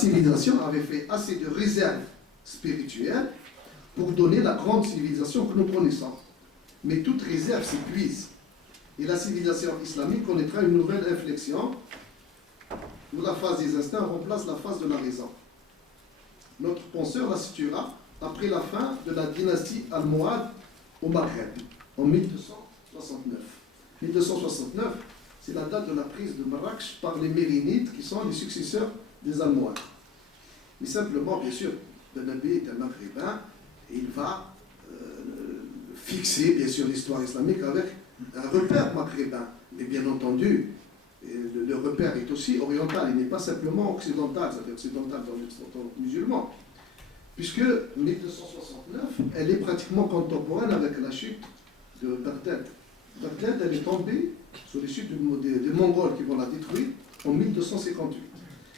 civilisation avait fait assez de réserves spirituelles pour donner la grande civilisation que nous connaissons. Mais toute réserve s'épuise. Et la civilisation islamique connaîtra une nouvelle inflexion où la phase des instincts remplace la phase de la raison. Notre penseur la situera après la fin de la dynastie almohade au Maghreb, en 1269. 1269, c'est la date de la prise de Marrakech par les Mérinides, qui sont les successeurs des Almohades. Mais simplement, bien sûr, Ben Nabi est un maghrébin, et il va fixer, bien sûr, l'histoire islamique avec un repère maghrébin. Mais bien entendu, le repère est aussi oriental, il n'est pas simplement occidental, c'est-à-dire occidental dans le musulman. Puisque 1269, elle est pratiquement contemporaine avec la chute de Bagdad. Bagdad, elle est tombée sous les chutes des Mongols qui vont la détruire en 1258.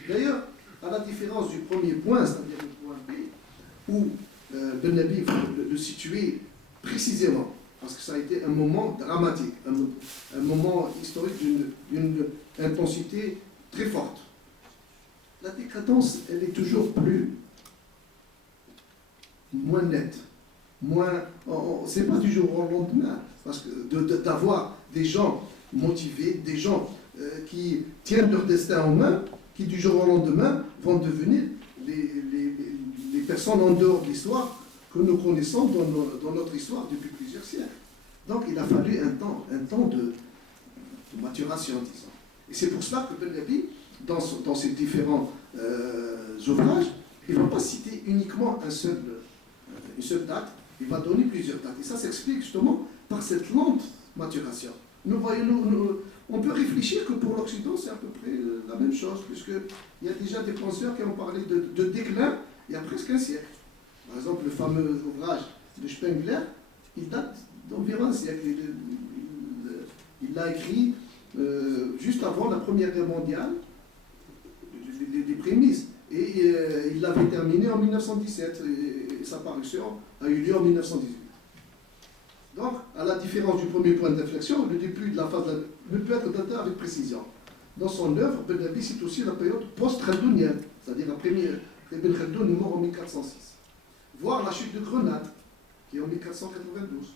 D'ailleurs, à la différence du premier point, c'est-à-dire le point B, où Ben Nabi va le situer précisément, parce que ça a été un moment dramatique, un moment historique d'une intensité très forte. La décadence, elle est toujours moins nette, c'est pas du jour au lendemain, parce que d'avoir des gens motivés, des gens qui tiennent leur destin en main, qui du jour au lendemain vont devenir les personnes en dehors de l'histoire que nous connaissons dans notre histoire depuis plusieurs siècles. Donc il a fallu un temps de maturation, disons. Et c'est pour cela que Ben Nabi, dans ses différents ouvrages, il ne va pas citer uniquement une seule date, il va donner plusieurs dates. Et ça s'explique justement par cette lente maturation. On peut réfléchir que pour l'Occident, c'est à peu près la même chose, puisqu'il y a déjà des penseurs qui ont parlé de déclin il y a presque un siècle. Par exemple, le fameux ouvrage de Spengler, il date d'environ un siècle. Il l'a écrit juste avant la Première Guerre mondiale, des prémices. Et il l'avait terminé en 1917, et sa parution a eu lieu en 1918. Donc, à la différence du premier point d'inflexion, le début de la phase ne peut être daté avec précision. Dans son œuvre, Ben Nabi cite aussi la période post-khaldounienne, c'est-à-dire après Ibn Khaldoun est mort en 1406, voire la chute de Grenade, qui est en 1492,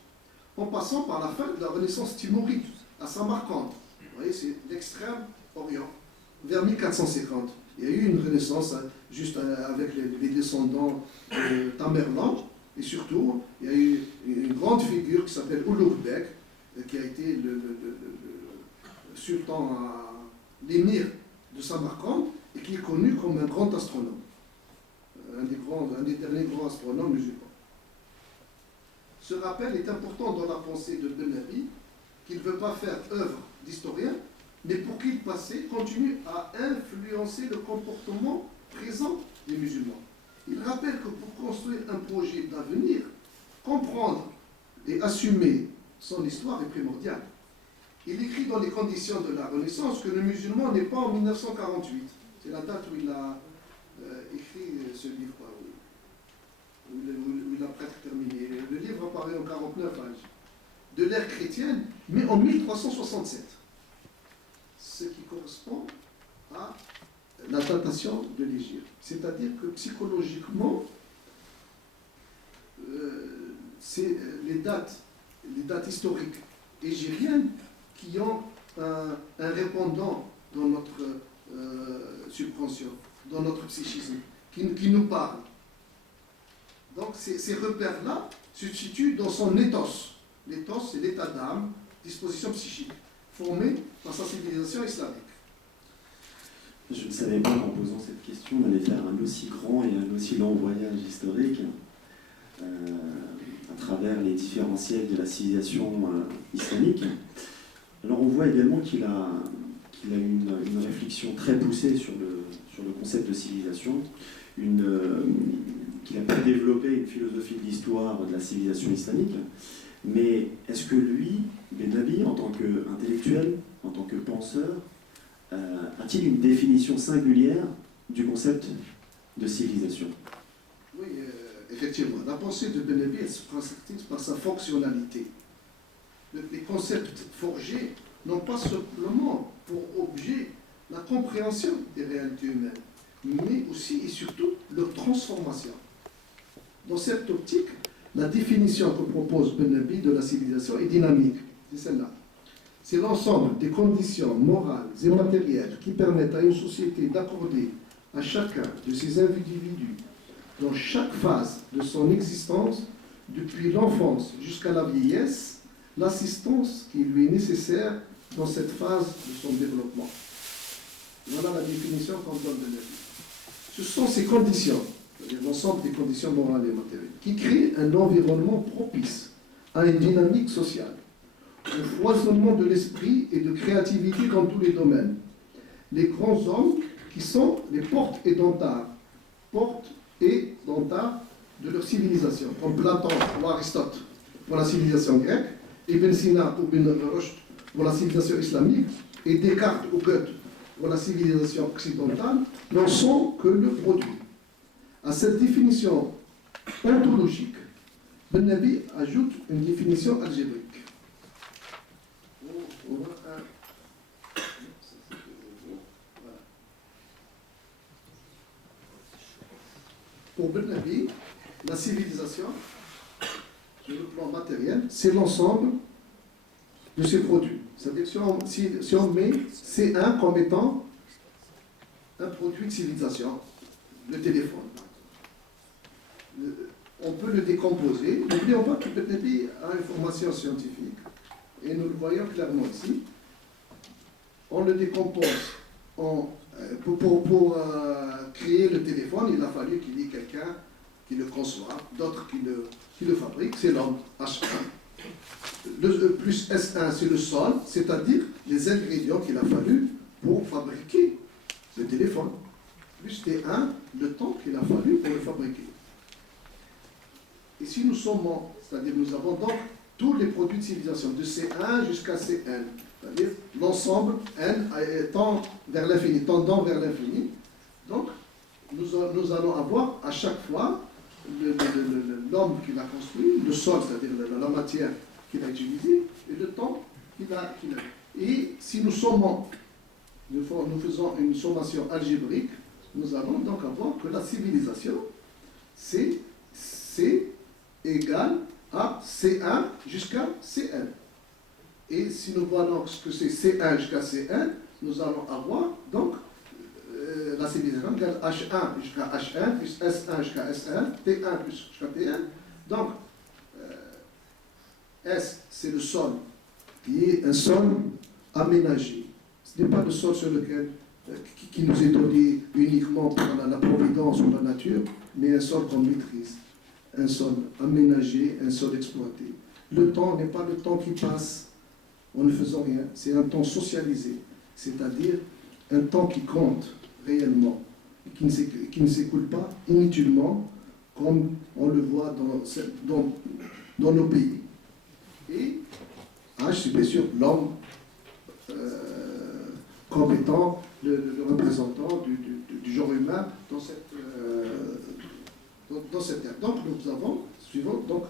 en passant par la fin de la Renaissance timoride à Samarcande. Vous voyez, c'est l'extrême orient, vers 1450. Il y a eu une renaissance juste avec les descendants de Tamerlan, et surtout, il y a eu une grande figure qui s'appelle Ulugh-Beg, qui a été le sultan, l'émir de Samarcande, et qui est connu comme un grand astronome, un des derniers grands astronomes musulmans. Ce rappel est important dans la pensée de Ben Nabi, qu'il ne veut pas faire œuvre d'historien, mais pour qu'il passé continue à influencer le comportement présent des musulmans. Il rappelle que pour construire un projet d'avenir, comprendre et assumer son histoire est primordial. Il écrit dans les conditions de la Renaissance que le musulman n'est pas en 1948. C'est la date où il a écrit ce livre, où il a presque terminé. Le livre apparaît en 49 de l'ère chrétienne, mais en 1367. Ce qui correspond à la datation de l'Hégire. C'est-à-dire que psychologiquement, c'est les dates historiques hégiriennes qui ont un répondant dans notre subconscient, dans notre psychisme, qui nous parle. Donc ces repères-là se situent dans son ethos. L'ethos, c'est l'état d'âme, disposition psychique, formée par sa civilisation islamique. Je ne savais pas qu'en posant cette question, on allait faire un aussi grand et un aussi long voyage historique à travers les différents siècles de la civilisation islamique. Alors on voit également qu'il a une réflexion très poussée sur le concept de civilisation, qu'il a pu développer une philosophie de l'histoire de la civilisation islamique. Mais est-ce que lui, Ben Nabi, en tant qu'intellectuel, en tant que penseur, a-t-il une définition singulière du concept de civilisation? Oui, effectivement. La pensée de Ben Nabi, elle se caractérise par sa fonctionnalité. Les concepts forgés n'ont pas simplement pour objet la compréhension des réalités humaines, mais aussi et surtout leur transformation. Dans cette optique, la définition que propose Ben Nabi de la civilisation est dynamique. C'est celle-là. C'est l'ensemble des conditions morales et matérielles qui permettent à une société d'accorder à chacun de ces individus, dans chaque phase de son existence, depuis l'enfance jusqu'à la vieillesse, l'assistance qui lui est nécessaire dans cette phase de son développement. Voilà la définition qu'on donne de la vie. Ce sont ces conditions, c'est-à-dire l'ensemble des conditions morales et matérielles, qui créent un environnement propice à une dynamique sociale, au foisonnement de l'esprit et de créativité dans tous les domaines. Les grands hommes qui sont les portes et dentards de leur civilisation, comme Platon ou Aristote pour la civilisation grecque, Ibn Sina ou Ibn Rushd pour la civilisation islamique, et Descartes ou Goethe pour la civilisation occidentale, n'en sont que le produit. À cette définition ontologique, Ben Nabi ajoute une définition algébrique. Pour Ben Nabi, la civilisation, sur le plan matériel, c'est l'ensemble de ses produits. C'est-à-dire si on met C1 comme étant un produit de civilisation, le téléphone, on peut le décomposer. N'oublions pas que Ben Nabi a une formation scientifique, et nous le voyons clairement ici. On le décompose pour créer le téléphone, il a fallu qu'il y ait quelqu'un qui le conçoit, d'autres qui le fabriquent, c'est l'homme, H1. Le plus S1, c'est le sol, c'est-à-dire les ingrédients qu'il a fallu pour fabriquer le téléphone. Plus T1, le temps qu'il a fallu pour le fabriquer. Et si nous sommons, c'est-à-dire nous avons donc tous les produits de civilisation, de C1 jusqu'à Cn, c'est-à-dire l'ensemble N tend vers l'infini, tendant vers l'infini. Donc, nous allons avoir à chaque fois l'homme qui l'a construit, le sol, c'est-à-dire la matière qu'il a utilisée, et le temps qu'il a. Et si nous sommons, nous faisons une sommation algébrique, nous allons donc avoir que la civilisation, c'est C égale à C1 jusqu'à Cn. Et si nous voyons ce que c'est C1 jusqu'à Cn, nous allons avoir donc la civilisation égale H1 jusqu'à H1 plus S1 jusqu'à S1, T1 plus jusqu'à T1. Donc, S, c'est le sol, qui est un sol aménagé. Ce n'est pas le sol sur lequel, qui nous est donné uniquement par la providence ou la nature, mais un sol qu'on maîtrise. Un sol aménagé, un sol exploité. Le temps n'est pas le temps qui passe en ne faisant rien, c'est un temps socialisé, c'est-à-dire un temps qui compte réellement, qui ne s'écoule pas inutilement, comme on le voit dans nos pays. Et H, c'est bien sûr l'homme compétent, le représentant du genre humain dans cette terre. Donc nous avons, suivant, donc,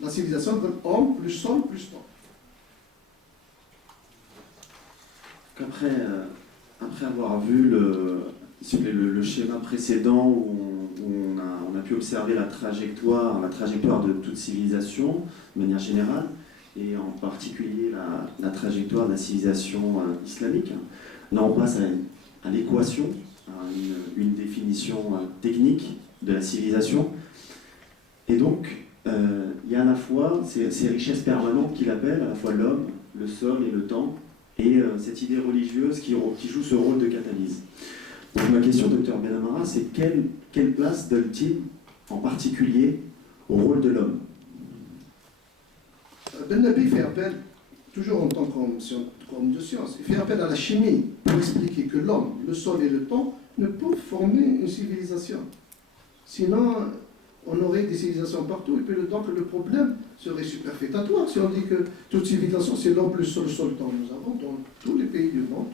la civilisation de homme plus sol plus temps. Après avoir vu le schéma précédent où on a pu observer la trajectoire de toute civilisation de manière générale, et en particulier la trajectoire de la civilisation islamique, là on passe à l'équation, à une définition technique de la civilisation. Et donc, il y a à la fois ces richesses permanentes qu'il appelle, à la fois l'homme, le sol et le temps, et cette idée religieuse qui joue ce rôle de catalyse. Donc ma question, docteur Benamara, c'est quelle place donne-t-il en particulier au rôle de l'homme? Ben Nabi fait appel, toujours en tant qu'homme de science, il fait appel à la chimie pour expliquer que l'homme, le sol et le temps ne peuvent former une civilisation. Sinon, on aurait des civilisations partout, et puis donc le problème serait superfétatoire. Si on dit que toute civilisation, c'est l'homme plus sol, le temps. Nous avons dans tous les pays du monde,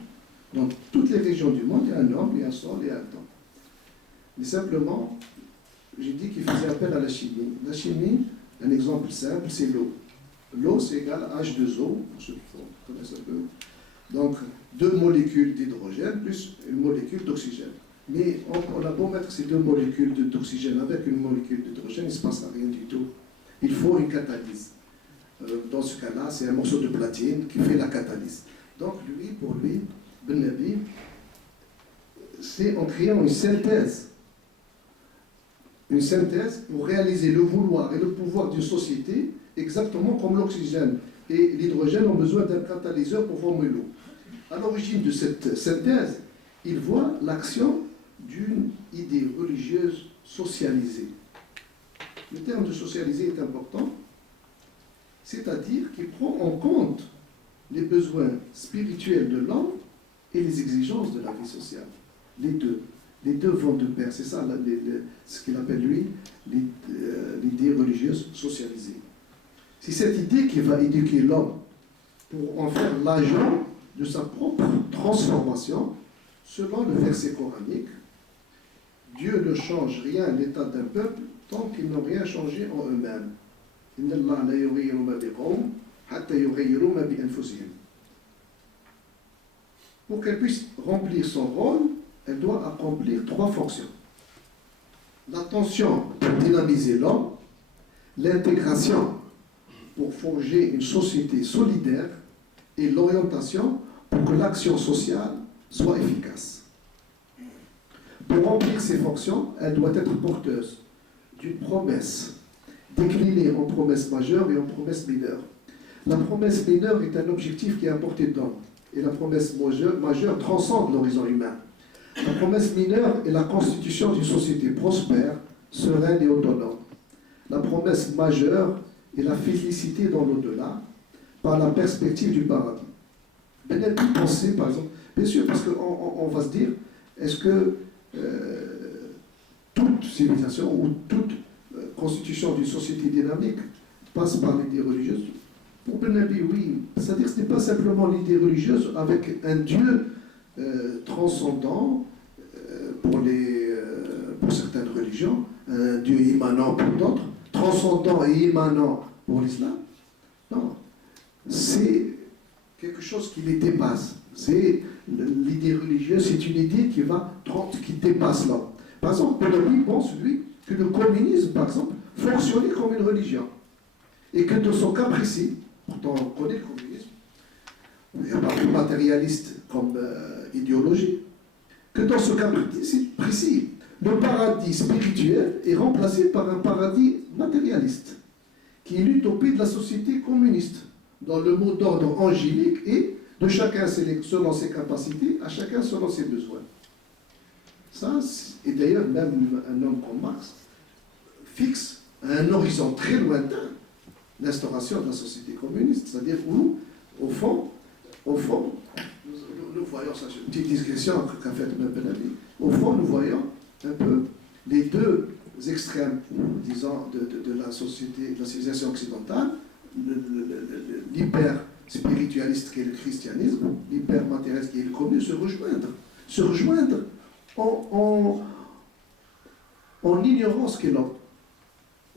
dans toutes les régions du monde, il y a un homme, il y a un sol et un temps. Mais simplement, j'ai dit qu'il faisait appel à la chimie. La chimie, un exemple simple, c'est l'eau. L'eau, c'est égal à H2O, pour ceux qui connaissent un peu. Donc, 2 molécules d'hydrogène plus une molécule d'oxygène. Mais on a beau mettre ces deux molécules d'oxygène avec une molécule d'hydrogène, il ne se passe rien du tout. Il faut une catalyse. Dans ce cas-là, c'est un morceau de platine qui fait la catalyse. Donc pour lui, Ben Nabi, c'est en créant une synthèse pour réaliser le vouloir et le pouvoir d'une société, exactement comme l'oxygène et l'hydrogène ont besoin d'un catalyseur pour former l'eau. À l'origine de cette synthèse, il voit l'action d'une idée religieuse socialisée. Le terme de socialiser est important, c'est-à-dire qu'il prend en compte les besoins spirituels de l'homme et les exigences de la vie sociale. Les deux vont de pair. C'est ça ce qu'il appelle, lui, l'idée religieuse socialisée. C'est cette idée qui va éduquer l'homme pour en faire l'agent de sa propre transformation, selon le verset coranique. Dieu ne change rien à l'état d'un peuple tant qu'ils n'ont rien changé en eux-mêmes. Pour qu'elle puisse remplir son rôle, elle doit accomplir 3 fonctions. L'attention pour dynamiser l'homme, l'intégration pour forger une société solidaire et l'orientation pour que l'action sociale soit efficace. Pour remplir ces fonctions, elle doit être porteuse d'une promesse, déclinée en promesse majeure et en promesse mineure. La promesse mineure est un objectif qui est à portée d'homme, et la promesse majeure transcende l'horizon humain. La promesse mineure est la constitution d'une société prospère, sereine et autonome. La promesse majeure est la félicité dans l'au-delà, par la perspective du paradis. Ben Nabi pensait, par exemple, bien sûr, parce qu'on va se dire, est-ce que toute civilisation ou toute constitution d'une société dynamique passe par l'idée religieuse? Pour Ben Nabi, oui. C'est-à-dire que ce n'est pas simplement l'idée religieuse avec un Dieu transcendant pour certaines religions, un Dieu immanent pour d'autres, transcendant et immanent pour l'islam. Non. C'est quelque chose qui les dépasse. C'est l'idée religieuse, c'est une idée qui dépasse l'homme. Par exemple, Ben Nabi pense, lui, que le communisme, par exemple, fonctionnait comme une religion. Et que de son cas précis, pourtant on connaît le communisme, il n'y a pas plus matérialiste comme idéologie, que dans ce cas précis, le paradis spirituel est remplacé par un paradis matérialiste, qui est l'utopie de la société communiste, dans le mot d'ordre angélique et de chacun selon ses capacités, à chacun selon ses besoins. Ça, et d'ailleurs, même un homme comme Marx fixe à un horizon très lointain l'instauration de la société communiste, c'est-à-dire où, au fond, nous voyons, ça c'est une petite digression qu'a faite Ben Nabi, au fond, nous voyons un peu les deux extrêmes, disons, de la société, de la civilisation occidentale, l'hyper-spiritualiste qui est le christianisme, l'hyper-matérialiste qui est le communisme, se rejoindre en ignorant ce qu'est l'homme.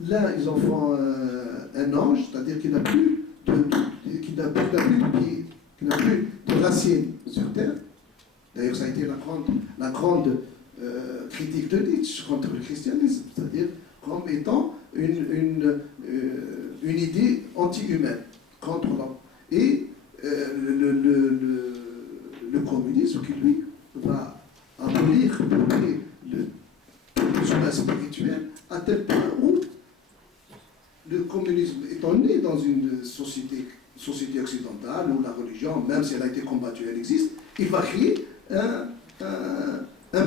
Là, ils en font un ange, c'est-à-dire qu'il n'a plus de pied, qu'il n'a plus de racines sur Terre. D'ailleurs, ça a été la grande critique de Nietzsche contre le christianisme, c'est-à-dire comme étant une idée anti-humaine contre l'homme. Et le communisme qui, lui, va abolir le besoin spirituel à tel point où le communisme étant né dans une société occidentale où la religion, même si elle a été combattue, elle existe, il va créer un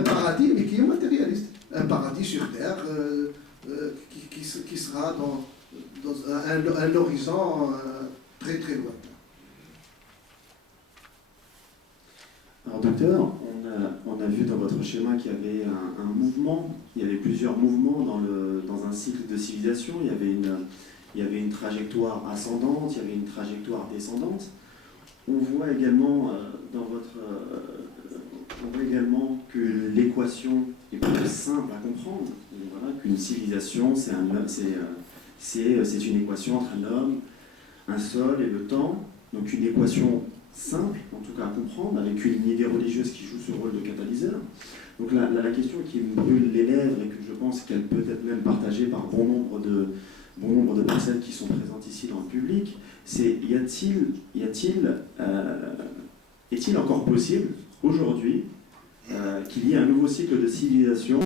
paradis, mais qui est matérialiste. Un paradis sur Terre qui sera dans un horizon très très lointain. Alors docteur, on a vu dans votre schéma qu'il y avait un mouvement, il y avait plusieurs mouvements dans un cycle de civilisation, il y avait une trajectoire ascendante, il y avait une trajectoire descendante. On voit également que l'équation est plus simple à comprendre. Voilà, qu'une civilisation, c'est une équation entre un homme, un sol et le temps. Donc une équation simple, en tout cas à comprendre, avec une idée religieuse qui joue ce rôle de catalyseur. Donc la question qui me brûle les lèvres et que je pense qu'elle peut être même partagée par bon nombre de personnes qui sont présentes ici dans le public, c'est est-il encore possible aujourd'hui qu'il y ait un nouveau cycle de civilisation